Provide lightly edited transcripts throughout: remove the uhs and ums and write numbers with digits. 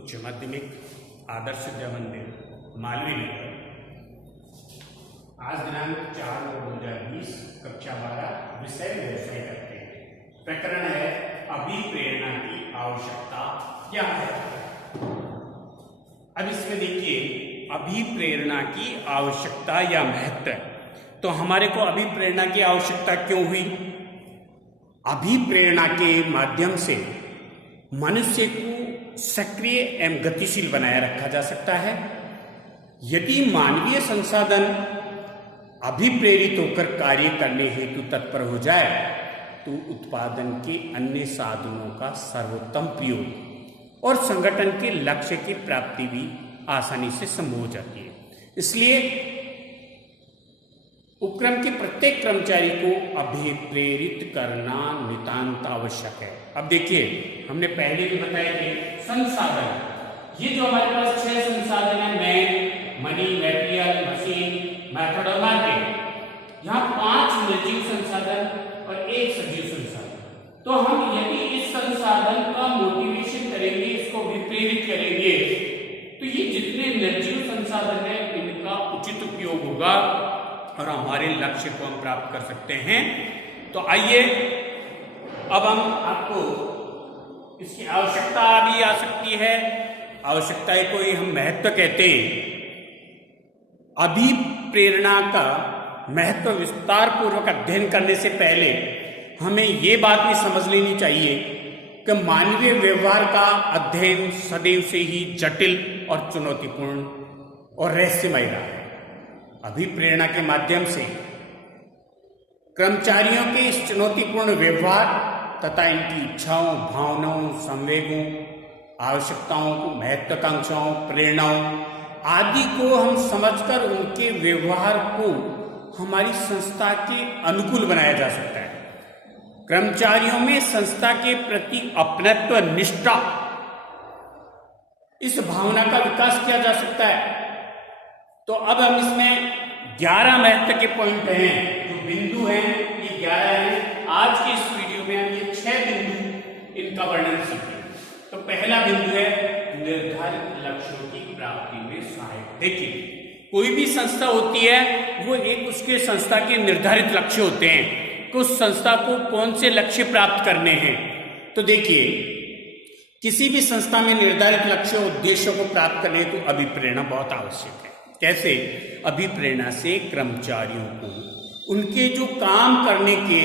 उच्च माध्यमिक आदर्श विद्या मंदिर मालवीय नगर। आज दिनांक 4/9/2020 कक्षा 12 विषय व्यवसाय करते हैं। प्रकरण है अभिप्रेरणा की आवश्यकता क्या है। अब इसमें देखिए अभिप्रेरणा की आवश्यकता या महत्व। तो हमारे को अभिप्रेरणा की आवश्यकता क्यों हुई? अभिप्रेरणा के माध्यम से मनुष्य को सक्रिय एवं गतिशील बनाए रखा जा सकता है। यदि मानवीय संसाधन अभिप्रेरित होकर कार्य करने हेतु तत्पर हो जाए तो उत्पादन के अन्य साधनों का सर्वोत्तम प्रयोग और संगठन के लक्ष्य की प्राप्ति भी आसानी से संभव हो जाती है। इसलिए उपक्रम के प्रत्येक कर्मचारी को अभिप्रेरित करना नितांत आवश्यक है। अब देखिए हमने पहले भी बताए थे संसाधन, ये जो हमारे पास 6 संसाधन है, man, money, material, machine, method और मार्केट। यहाँ 5 निर्जीव संसाधन और 1 सजीव संसाधन। तो हम यदि इस संसाधन का मोटिवेशन करेंगे, इसको विप्रेरित करेंगे, तो ये जितने निर्जीव संसाधन है इनका उचित उपयोग होगा और हमारे लक्ष्य को हम प्राप्त कर सकते हैं। तो आइए अब हम आपको इसकी आवश्यकता भी आ सकती है। आवश्यकता को ही हम महत्व कहते हैं। अभिप्रेरणा का महत्व विस्तार पूर्वक अध्ययन करने से पहले हमें ये बात भी समझ लेनी चाहिए कि मानवीय व्यवहार का अध्ययन सदैव से ही जटिल और चुनौतीपूर्ण और रहस्यमय रहा है। अभिप्रेरणा के माध्यम से कर्मचारियों के इस चुनौतीपूर्ण व्यवहार तथा इनकी इच्छाओं, भावनाओं, संवेगों, आवश्यकताओं को, महत्वाकांक्षाओं, प्रेरणाओं आदि को हम समझकर उनके व्यवहार को हमारी संस्था के अनुकूल बनाया जा सकता है। कर्मचारियों में संस्था के प्रति अपनत्व, निष्ठा, इस भावना का विकास किया जा सकता है। तो अब हम इसमें 11 महत्व के पॉइंट हैं, जो बिंदु हैं, ये 11 हैं। आज की इस वीडियो में हम ये 6 बिंदु इनका वर्णन सीखेंगे। तो पहला बिंदु है निर्धारित लक्ष्यों की प्राप्ति में सहायक। देखिए कोई भी संस्था होती है वो एक उसके संस्था के निर्धारित लक्ष्य होते हैं कि उस संस्था को कौन से लक्ष्य प्राप्त करने हैं। तो देखिए किसी भी संस्था में निर्धारित लक्ष्य उद्देश्यों को प्राप्त करने हेतु अभिप्रेरणा बहुत आवश्यक है। कैसे? अभिप्रेरणा से कर्मचारियों को उनके जो काम करने के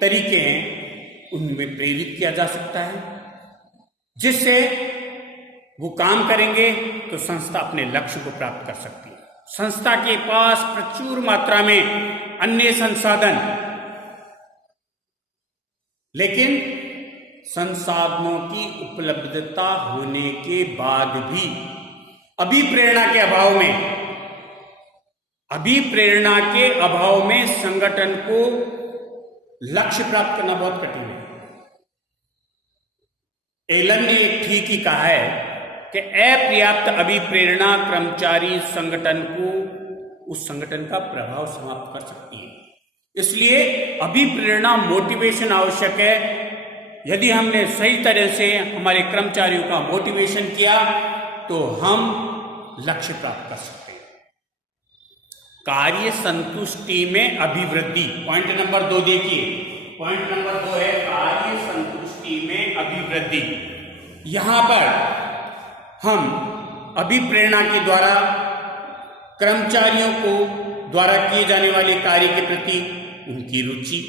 तरीके हैं उनमें प्रेरित किया जा सकता है, जिससे वो काम करेंगे तो संस्था अपने लक्ष्य को प्राप्त कर सकती है। संस्था के पास प्रचुर मात्रा में अन्य संसाधन, लेकिन संसाधनों की उपलब्धता होने के बाद भी अभिप्रेरणा के अभाव में संगठन को लक्ष्य प्राप्त करना बहुत कठिन है। एलन ने एक ठीक ही कहा है कि अपर्याप्त अभिप्रेरणा कर्मचारी संगठन को, उस संगठन का प्रभाव समाप्त कर सकती है। इसलिए अभिप्रेरणा, मोटिवेशन आवश्यक है। यदि हमने सही तरह से हमारे कर्मचारियों का मोटिवेशन किया तो हम लक्ष्य प्राप्त कर सकते हैं। कार्य संतुष्टि में अभिवृद्धि, पॉइंट नंबर 2 देखिए। पॉइंट नंबर 2 है कार्य संतुष्टि में अभिवृद्धि। यहां पर हम अभिप्रेरणा के द्वारा कर्मचारियों को द्वारा किए जाने वाले कार्य के प्रति उनकी रुचि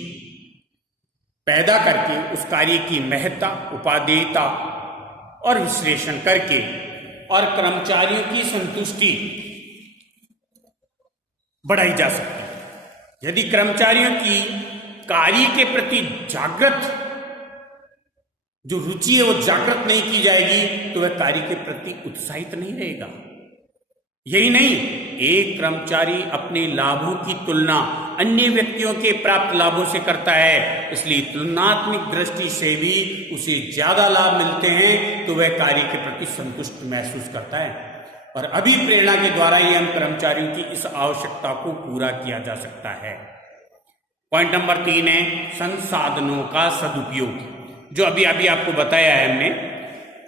पैदा करके उस कार्य की महत्ता, उपादेयता और विश्लेषण करके और कर्मचारियों की संतुष्टि बढ़ाई जा सकती है। यदि कर्मचारियों की कार्य के प्रति जागृत जो रुचि है वो जागृत नहीं की जाएगी तो वह कार्य के प्रति उत्साहित नहीं रहेगा। यही नहीं, एक कर्मचारी अपने लाभों की तुलना अन्य व्यक्तियों के प्राप्त लाभों से करता है, इसलिए तुलनात्मक दृष्टि से भी उसे ज्यादा लाभ मिलते हैं तो वह कार्य के प्रति संतुष्ट महसूस करता है। और अभिप्रेरणा के द्वारा ही हम कर्मचारियों की इस आवश्यकता को पूरा किया जा सकता है। पॉइंट नंबर 3 है संसाधनों का सदुपयोग। जो अभी आपको बताया है हमने,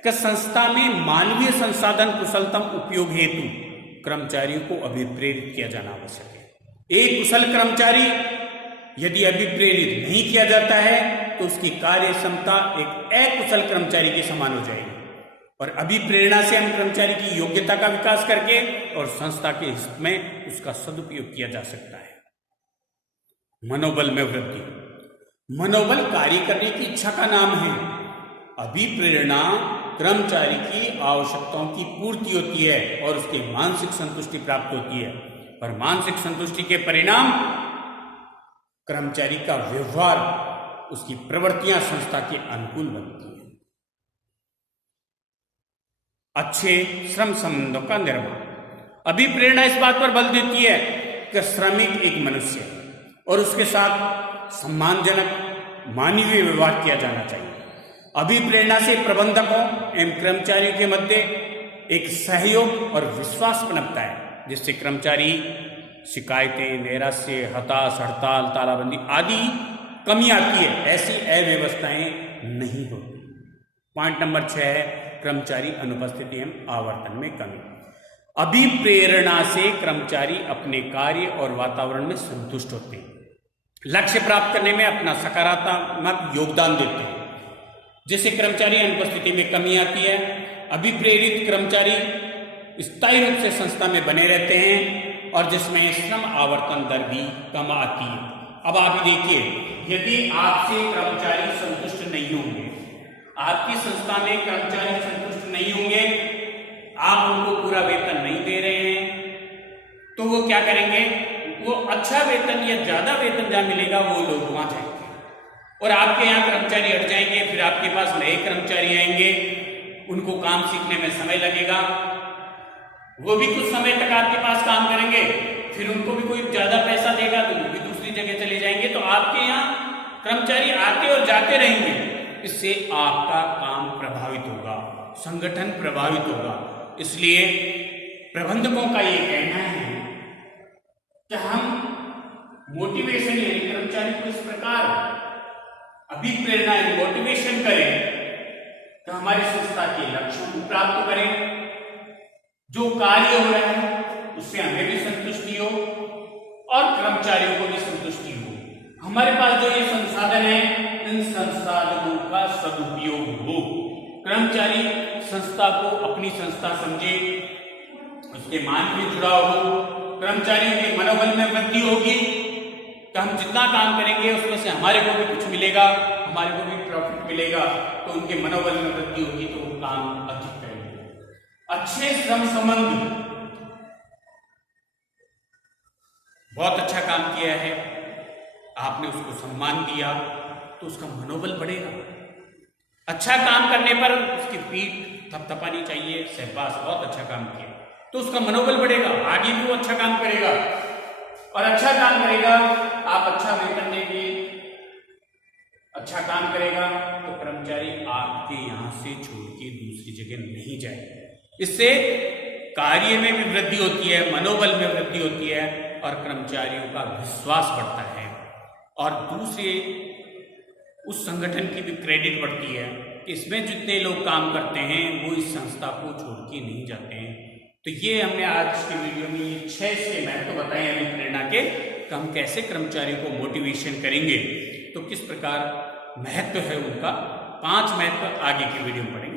कि संस्था में मानवीय संसाधन कुशलतम उपयोग हेतु कर्मचारियों को अभिप्रेरित किया जाना आवश्यक है। एक कुशल कर्मचारी यदि अभिप्रेरित नहीं किया जाता है तो उसकी कार्य क्षमता एक अकुशल कर्मचारी के समान हो जाएगी। और अभिप्रेरणा से हम कर्मचारी की योग्यता का विकास करके और संस्था के हित में उसका सदुपयोग किया जा सकता है। मनोबल में वृद्धि। मनोबल कार्य करने की इच्छा का नाम है। अभिप्रेरणा कर्मचारी की आवश्यकताओं की पूर्ति होती है और उसके मानसिक संतुष्टि प्राप्त होती है, और मानसिक संतुष्टि के परिणाम कर्मचारी का व्यवहार, उसकी प्रवृत्तियां संस्था के अनुकूल बनती है। अच्छे श्रम संबंधों का निर्माण। अभिप्रेरणा इस बात पर बल देती है कि श्रमिक एक मनुष्य है और उसके साथ सम्मानजनक मानवीय व्यवहार किया जाना चाहिए। अभिप्रेरणा से प्रबंधकों एवं कर्मचारियों के मध्य एक सहयोग और विश्वास पनपता है, जिससे कर्मचारी शिकायतें, नैराश्य, हताश, हड़ताल, तालाबंदी आदि कमी आती है। ऐसी अव्यवस्थाएं नहीं होती। पॉइंट नंबर 6 है कर्मचारी अनुपस्थिति एवं आवर्तन में कमी। अभिप्रेरणा से कर्मचारी अपने कार्य और वातावरण में संतुष्ट होते हैं, लक्ष्य प्राप्त करने में अपना सकारात्मक योगदान देते हैं, जिससे कर्मचारी अनुपस्थिति में कमी आती है। अभिप्रेरित कर्मचारी स्थायी रूप से संस्था में बने रहते हैं और जिसमें श्रम आवर्तन दर भी कम आती है। अब आप देखिए, यदि आपसे कर्मचारी संतुष्ट नहीं होंगे, आपकी संस्था में कर्मचारी संतुष्ट नहीं होंगे, आप उनको पूरा वेतन नहीं दे रहे हैं, तो वो क्या करेंगे? वो अच्छा वेतन या ज्यादा वेतन जहां मिलेगा वो लोग वहां जाएंगे और आपके यहाँ कर्मचारी हट जाएंगे। फिर आपके पास नए कर्मचारी आएंगे, उनको काम सीखने में समय लगेगा, वो भी कुछ समय तक आपके पास काम करेंगे, फिर उनको भी कोई ज्यादा पैसा देगा तो वो भी दूसरी जगह चले जाएंगे। तो आपके यहाँ कर्मचारी आते और जाते रहेंगे, इससे आपका काम प्रभावित होगा, संगठन प्रभावित होगा। इसलिए प्रबंधकों का ये कहना है कि हम मोटिवेशन यानी कर्मचारी को इस प्रकार अभिप्रेरणा मोटिवेशन करें कि हमारी संस्था के लक्ष्यों को प्राप्त करें, जो कार्य हो रहा है उससे हमें भी संतुष्टि हो और कर्मचारियों को भी संतुष्टि हो। हमारे पास जो ये संसाधन है, इन संसाधनों का सदुपयोग हो, कर्मचारी संस्था को अपनी संस्था समझे, उसके मानवीय जुड़ाव हो, कर्मचारियों के मनोबल में वृद्धि होगी तो हम जितना काम करेंगे उसमें से हमारे को भी कुछ मिलेगा, हमारे को भी प्रॉफिट मिलेगा, तो उनके मनोबल में वृद्धि होगी तो वो काम अधिक करेंगे। अच्छे श्रम संबंध, बहुत अच्छा काम किया है, आपने उसको सम्मान दिया तो उसका मनोबल बढ़ेगा। अच्छा काम करने पर उसकी पीठ थपथपानी चाहिए, शाबाश बहुत अच्छा काम किया, तो उसका मनोबल बढ़ेगा, आगे भी वो अच्छा काम करेगा और अच्छा काम करेगा, आप अच्छा वेतन देंगे, अच्छा काम करेगा तो कर्मचारी आपके यहां से छोड़ के दूसरी जगह नहीं जाएगा। इससे कार्य में भी वृद्धि होती है, मनोबल में वृद्धि होती है और कर्मचारियों का विश्वास बढ़ता है और दूसरे उस संगठन की भी क्रेडिट बढ़ती है कि इसमें जितने लोग काम करते हैं वो इस संस्था को छोड़ के नहीं जाते हैं। तो ये हमने आज की वीडियो में ये 6 इसके महत्व बताए हैं अभिप्रेरणा के, कि हम कैसे कर्मचारियों को मोटिवेशन करेंगे, तो किस प्रकार महत्व है उनका। 5 महत्व आगे की वीडियो में पढ़ेंगे।